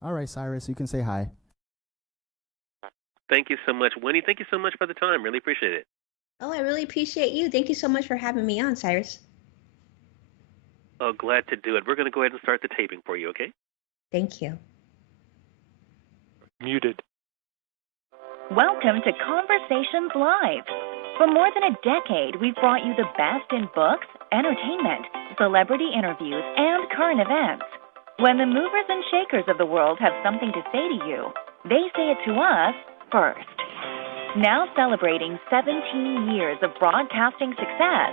All right, Cyrus, you can say hi. Thank you so much, Winnie. Thank you so much for the time. Really appreciate it. Oh, I really appreciate you. Thank you so much for having me on, Cyrus. Oh, glad to do it. We're going to go ahead and start the taping for you, okay? Thank you. Muted. Welcome to Conversations Live. For more than a decade, we've brought you the best in books, entertainment, celebrity interviews, and current events. When the movers and shakers of the world have something to say to you, they say it to us first. Now celebrating 17 years of broadcasting success,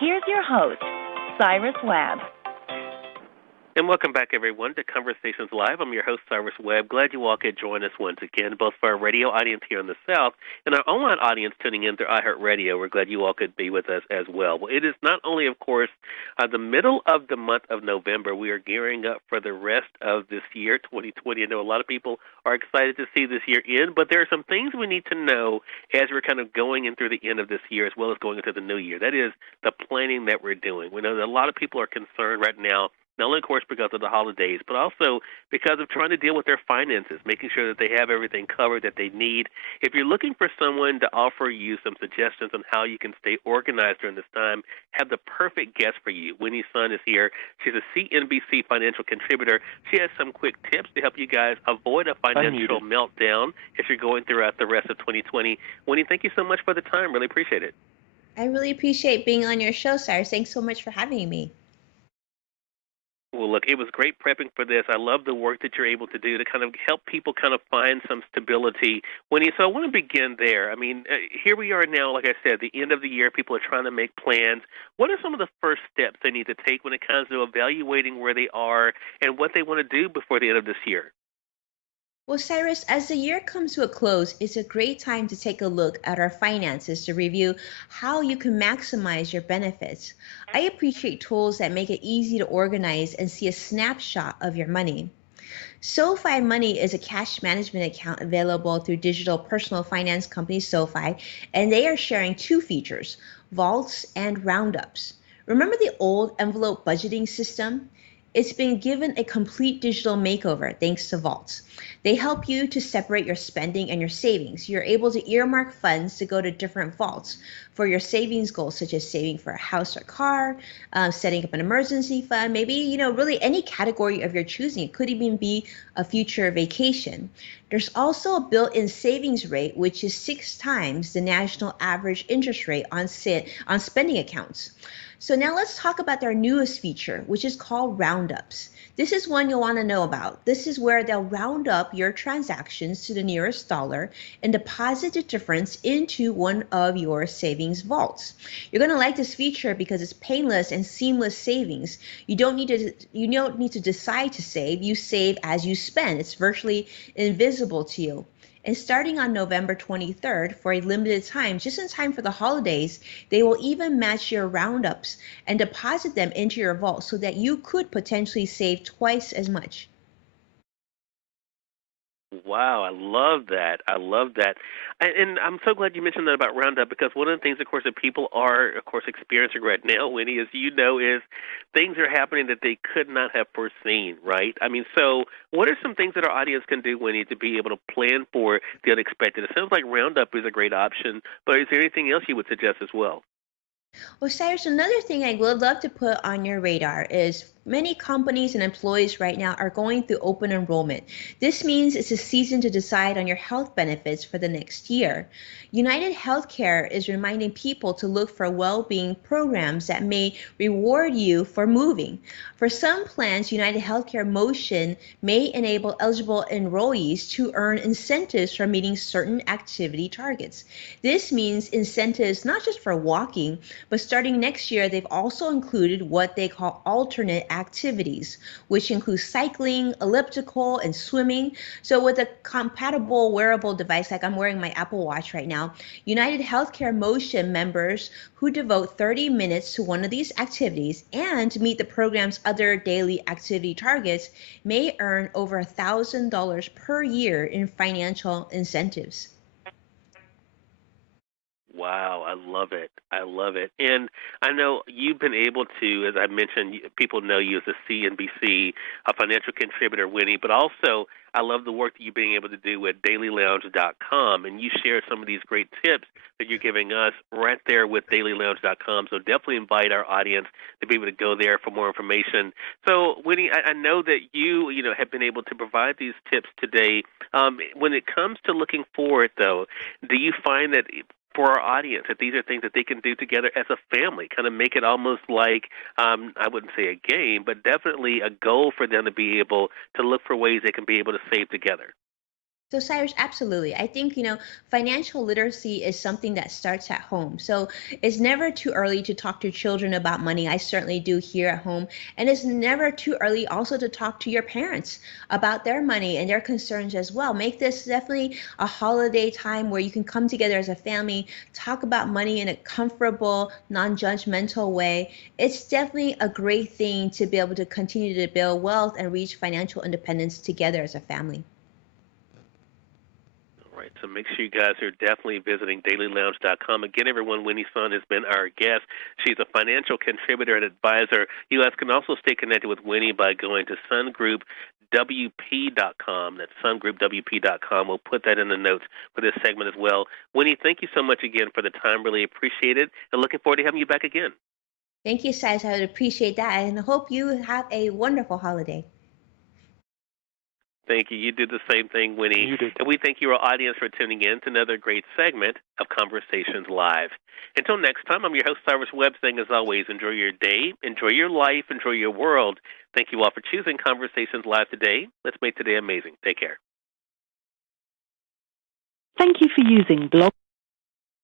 here's your host, Cyrus Webb. And welcome back, everyone, to Conversations Live. I'm your host, Cyrus Webb. Glad you all could join us once again, both for our radio audience here in the South and our online audience tuning in through iHeartRadio. We're glad you all could be with us as well. Well, it is not only, of course, the middle of the month of November. We are gearing up for the rest of this year, 2020. I know a lot of people are excited to see this year end, but there are some things we need to know as we're kind of going in through the end of this year as well as going into the new year. That is the planning that we're doing. We know that a lot of people are concerned right now, not only, of course, because of the holidays, but also because of trying to deal with their finances, making sure that they have everything covered that they need. If you're looking for someone to offer you some suggestions on how you can stay organized during this time, have the perfect guest for you. Winnie's son is here. She's a CNBC financial contributor. She has some quick tips to help you guys avoid a financial meltdown as you're going throughout the rest of 2020. Winnie, thank you so much for the time. Really appreciate it. I really appreciate being on your show, Cyrus. Thanks so much for having me. Well, look, it was great prepping for this. I love the work that you're able to do to kind of help people kind of find some stability. Winnie, so I want to begin there. I mean, here we are now, like I said, the end of the year. People are trying to make plans. What are some of the first steps they need to take when it comes to evaluating where they are and what they want to do before the end of this year? Well, Cyrus, as the year comes to a close, it's a great time to take a look at our finances to review how you can maximize your benefits. I appreciate tools that make it easy to organize and see a snapshot of your money. SoFi Money is a cash management account available through digital personal finance company SoFi, and they are sharing two features, vaults and roundups. Remember the old envelope budgeting system? It's been given a complete digital makeover thanks to vaults. They help you to separate your spending and your savings. You're able to earmark funds to go to different vaults for your savings goals, such as saving for a house or car, setting up an emergency fund, maybe, really any category of your choosing. It could even be a future vacation. There's also a built-in savings rate, which is 6 times the national average interest rate on spending accounts. So now let's talk about their newest feature, which is called roundups. This is one you'll want to know about. This is where they'll round up your transactions to the nearest dollar and deposit the difference into one of your savings vaults. You're going to like this feature because it's painless and seamless savings. You don't need to decide to save. You save as you spend. It's virtually invisible to you. And starting on November 23rd, for a limited time, just in time for the holidays, they will even match your roundups and deposit them into your vault so that you could potentially save twice as much. Wow, I love that. I love that. And I'm so glad you mentioned that about Roundup because one of the things, of course, that people are, of course, experiencing right now, Winnie, as you know, is things are happening that they could not have foreseen, right? I mean, so what are some things that our audience can do, Winnie, to be able to plan for the unexpected? It sounds like Roundup is a great option, but is there anything else you would suggest as well? Well, Cyrus, another thing I would love to put on your radar is many companies and employees right now are going through open enrollment. This means it's a season to decide on your health benefits for the next year. United Healthcare is reminding people to look for well being programs that may reward you for moving. For some plans, United Healthcare Motion may enable eligible enrollees to earn incentives for meeting certain activity targets. This means incentives not just for walking, but starting next year, they've also included what they call alternate activities, which include cycling, elliptical, and swimming. So with a compatible wearable device, like I'm wearing my Apple Watch right now, United Healthcare Motion members who devote 30 minutes to one of these activities and meet the program's other daily activity targets may earn over $1,000 per year in financial incentives. Wow, I love it. I love it. And I know you've been able to, as I mentioned, people know you as a CNBC, a financial contributor, Winnie, but also I love the work that you're being able to do at dailylounge.com, and you share some of these great tips that you're giving us right there with dailylounge.com. So definitely invite our audience to be able to go there for more information. So, Winnie, I know that you know, have been able to provide these tips today. When it comes to looking forward, though, do you find that for our audience that these are things that they can do together as a family, kind of make it almost like, I wouldn't say a game, but definitely a goal for them to be able to look for ways they can be able to save together? So, Cyrus, absolutely. I think, financial literacy is something that starts at home. So, it's never too early to talk to children about money. I certainly do here at home. And it's never too early also to talk to your parents about their money and their concerns as well. Make this definitely a holiday time where you can come together as a family, talk about money in a comfortable, non judgmental way. It's definitely a great thing to be able to continue to build wealth and reach financial independence together as a family. All right, so make sure you guys are definitely visiting dailylounge.com. Again, everyone, Winnie Sun has been our guest. She's a financial contributor and advisor. You guys can also stay connected with Winnie by going to sungroupwp.com. That's sungroupwp.com. We'll put that in the notes for this segment as well. Winnie, thank you so much again for the time. Really appreciate it, and looking forward to having you back again. Thank you, Cyrus. I would appreciate that and hope you have a wonderful holiday. Thank you. You did the same thing, Winnie. You did. And we thank your audience for tuning in to another great segment of Conversations Live. Until next time, I'm your host, Cyrus Webb, saying as always, enjoy your day, enjoy your life, enjoy your world. Thank you all for choosing Conversations Live today. Let's make today amazing. Take care. Thank you for using Blog